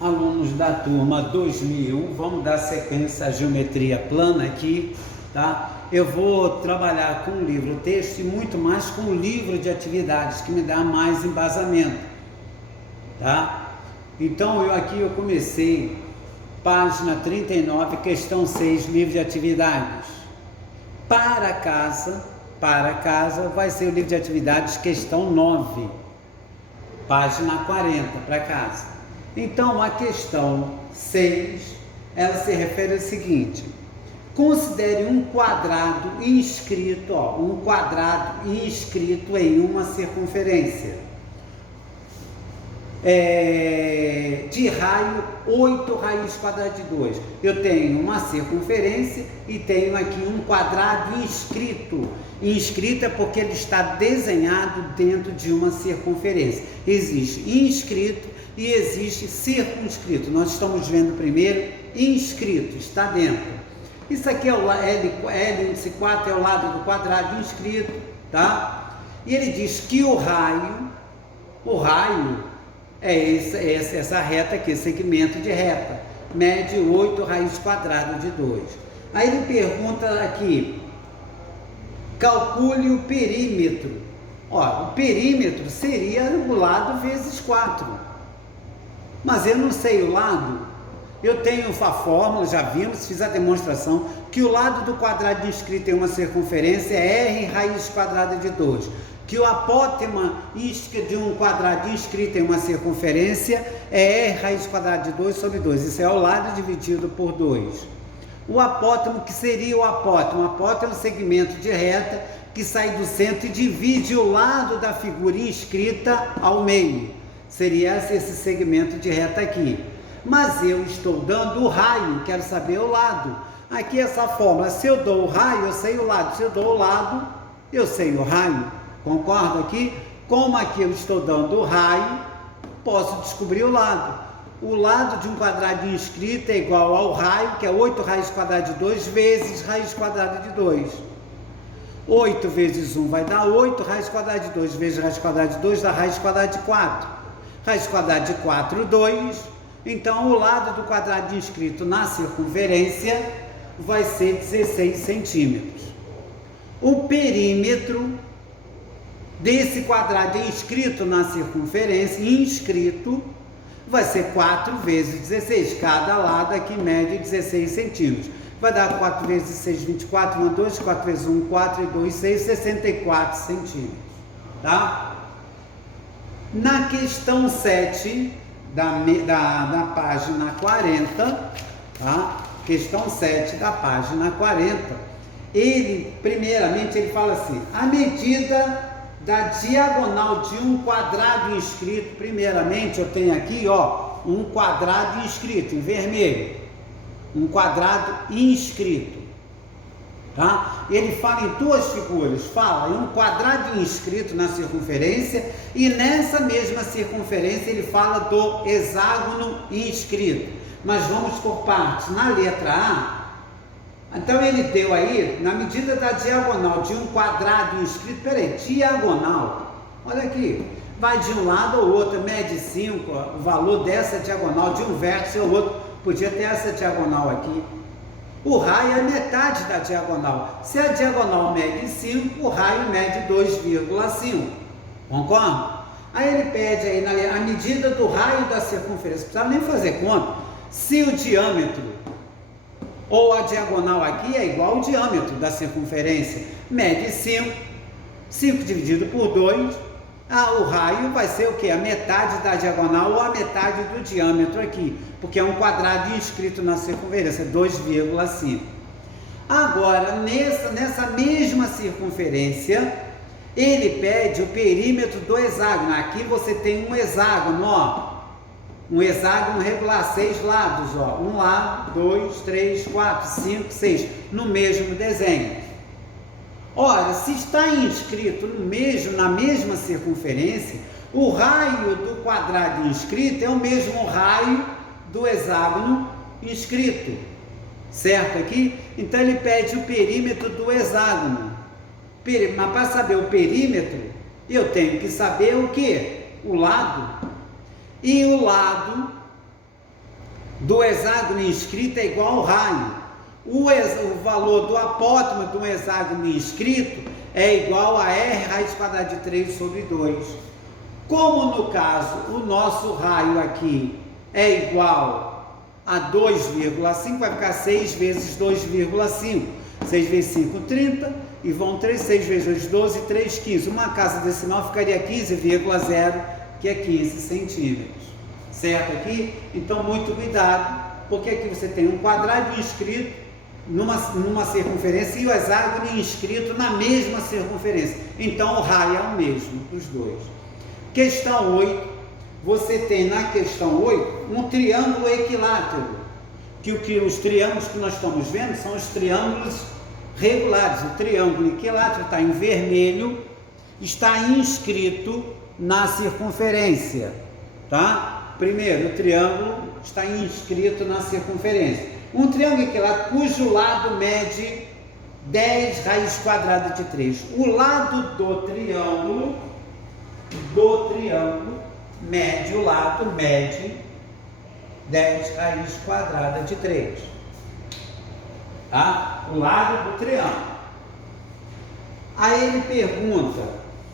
Alunos da turma 2001, vamos dar sequência à geometria plana aqui, tá? Eu vou trabalhar com o livro texto e muito mais com o livro de atividades, que me dá mais embasamento, tá? Então, eu comecei, página 39, questão 6, livro de atividades. Para casa, vai ser o livro de atividades, questão 9, página 40, para casa. Então, a questão 6, ela se refere ao seguinte: considere um quadrado inscrito, um quadrado inscrito em uma circunferência de raio 8 raiz quadrada de 2. Eu tenho uma circunferência e tenho aqui um quadrado inscrito. Inscrito é porque ele está desenhado dentro de uma circunferência. Existe inscrito e existe circunscrito. Nós estamos vendo primeiro inscrito, está dentro. Isso aqui é o L índice 4, é o lado do quadrado inscrito, tá? E ele diz que o raio é essa reta aqui, segmento de reta, mede 8 raiz quadrada de 2. Aí ele pergunta aqui, calcule o perímetro. O perímetro seria o lado vezes 4. Mas eu não sei o lado. Eu tenho a fórmula, já vimos, fiz a demonstração, que o lado do quadrado inscrito em uma circunferência é R raiz quadrada de 2. Que o apótema de um quadrado inscrito em uma circunferência é R raiz quadrada de 2 sobre 2. Isso é o lado dividido por 2. O apótemo, que seria o apótemo? O apótemo é um segmento de reta que sai do centro e divide o lado da figura inscrita ao meio. Seria esse segmento de reta aqui. Mas eu estou dando o raio, quero saber o lado. Aqui essa fórmula, se eu dou o raio, eu sei o lado. Se eu dou o lado, eu sei o raio. Concorda aqui? Como aqui eu estou dando o raio, posso descobrir o lado. O lado de um quadrado inscrito é igual ao raio, que é 8 raiz quadrada de 2 vezes raiz quadrada de 2. 8 vezes 1 vai dar 8, raiz quadrada de 2 vezes raiz quadrada de 2 dá raiz quadrada de 4. Raiz quadrada de 4, 2. Então, o lado do quadrado inscrito na circunferência vai ser 16 centímetros. O perímetro desse quadrado inscrito na circunferência, vai ser 4 vezes 16. Cada lado aqui mede 16 centímetros. Vai dar 4 vezes 6, 24, 1, 2, 4 vezes 1, 4 e 2, 6, 64 centímetros. Tá? Na questão 7 da página 40, tá? Questão 7 da página 40, primeiramente ele fala assim: a medida da diagonal de um quadrado inscrito, primeiramente eu tenho aqui, um quadrado inscrito em vermelho, um quadrado inscrito, tá? Ele fala em duas figuras, fala em um quadrado inscrito na circunferência e nessa mesma circunferência ele fala do hexágono inscrito. Mas vamos por partes. Na letra A, então ele deu aí, na medida da diagonal de um quadrado inscrito, diagonal, olha aqui, vai de um lado ao outro, mede 5, o valor dessa diagonal, de um vértice ao outro, podia ter essa diagonal aqui. O raio é metade da diagonal. Se a diagonal mede 5, o raio mede 2,5. Concorda? Aí ele pede aí a medida do raio da circunferência. Não precisava nem fazer conta. Se o diâmetro ou a diagonal aqui é igual ao diâmetro da circunferência, mede 5. 5 dividido por 2. O raio vai ser o quê? A metade da diagonal ou a metade do diâmetro aqui, porque é um quadrado inscrito na circunferência, 2,5. Agora, nessa mesma circunferência, ele pede o perímetro do hexágono. Aqui você tem um hexágono, um hexágono regular, 6 lados, 1 lado, 2, 3, 4, 5, 6, no mesmo desenho. Ora, se está inscrito na mesma circunferência, o raio do quadrado inscrito é o mesmo raio do hexágono inscrito, certo aqui? Então ele pede o perímetro do hexágono. Mas para saber o perímetro, eu tenho que saber o quê? O lado. E o lado do hexágono inscrito é igual ao raio. O valor do apótema do hexágono inscrito é igual a r raiz quadrada de 3 sobre 2. Como no caso o nosso raio aqui é igual a 2,5, vai ficar 6 vezes 2,5. 6 vezes 5, 30, e vão 3, 6 vezes 2, 12, 3, 15. Uma casa decimal ficaria 15,0, que é 15 centímetros. Certo aqui? Então, muito cuidado, porque aqui você tem um quadrado inscrito numa circunferência e o hexágono inscrito na mesma circunferência. Então, o raio é o mesmo dos dois. Questão 8. Você tem na questão 8 um triângulo equilátero. Que os triângulos que nós estamos vendo são os triângulos regulares. O triângulo equilátero está em vermelho, está inscrito na circunferência, tá? Primeiro, o triângulo está inscrito na circunferência. Um triângulo equilátero cujo lado mede 10 raiz quadrada de 3. O lado do triângulo mede, o lado mede 10 raiz quadrada de 3. Tá? O lado do triângulo. Aí ele pergunta,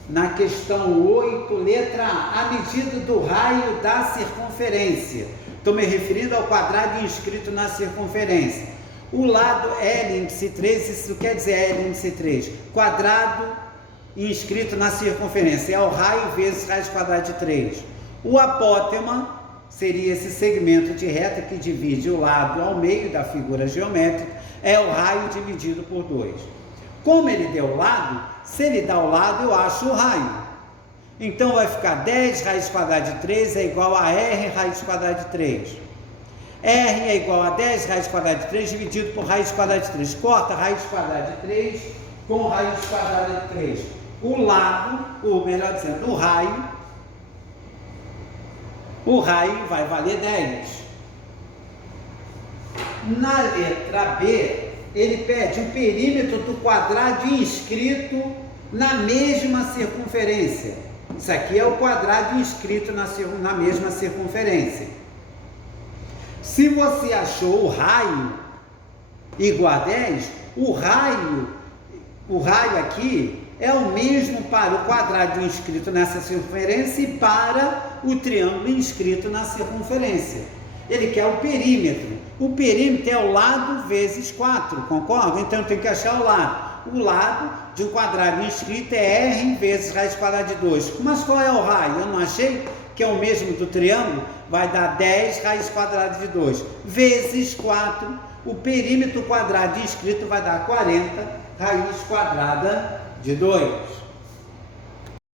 na questão 8, letra A, a medida do raio da circunferência. Estou me referindo ao quadrado inscrito na circunferência. O lado L índice 3, isso quer dizer L índice 3, quadrado inscrito na circunferência, é o raio vezes raiz quadrada de 3. O apótema seria esse segmento de reta que divide o lado ao meio da figura geométrica, é o raio dividido por 2. Como ele deu o lado, se ele dá o lado, eu acho o raio. Então vai ficar 10 raiz quadrada de 3 é igual a r raiz quadrada de 3. R é igual a 10 raiz quadrada de 3 dividido por raiz quadrada de 3. Corta raiz quadrada de 3 com raiz quadrada de 3. O lado, ou melhor dizendo, o raio vai valer 10. Na letra B, ele pede o perímetro do quadrado inscrito na mesma circunferência. Isso aqui é o quadrado inscrito na mesma circunferência. Se você achou o raio igual a 10, o raio aqui é o mesmo para o quadrado inscrito nessa circunferência e para o triângulo inscrito na circunferência. Ele quer o perímetro. O perímetro é o lado vezes 4, concorda? Então eu tenho que achar o lado. O lado de um quadrado inscrito é r vezes raiz quadrada de 2. Mas qual é o raio? Eu não achei que é o mesmo do triângulo? Vai dar 10 raiz quadrada de 2 vezes 4. O perímetro quadrado inscrito vai dar 40 raiz quadrada de 2.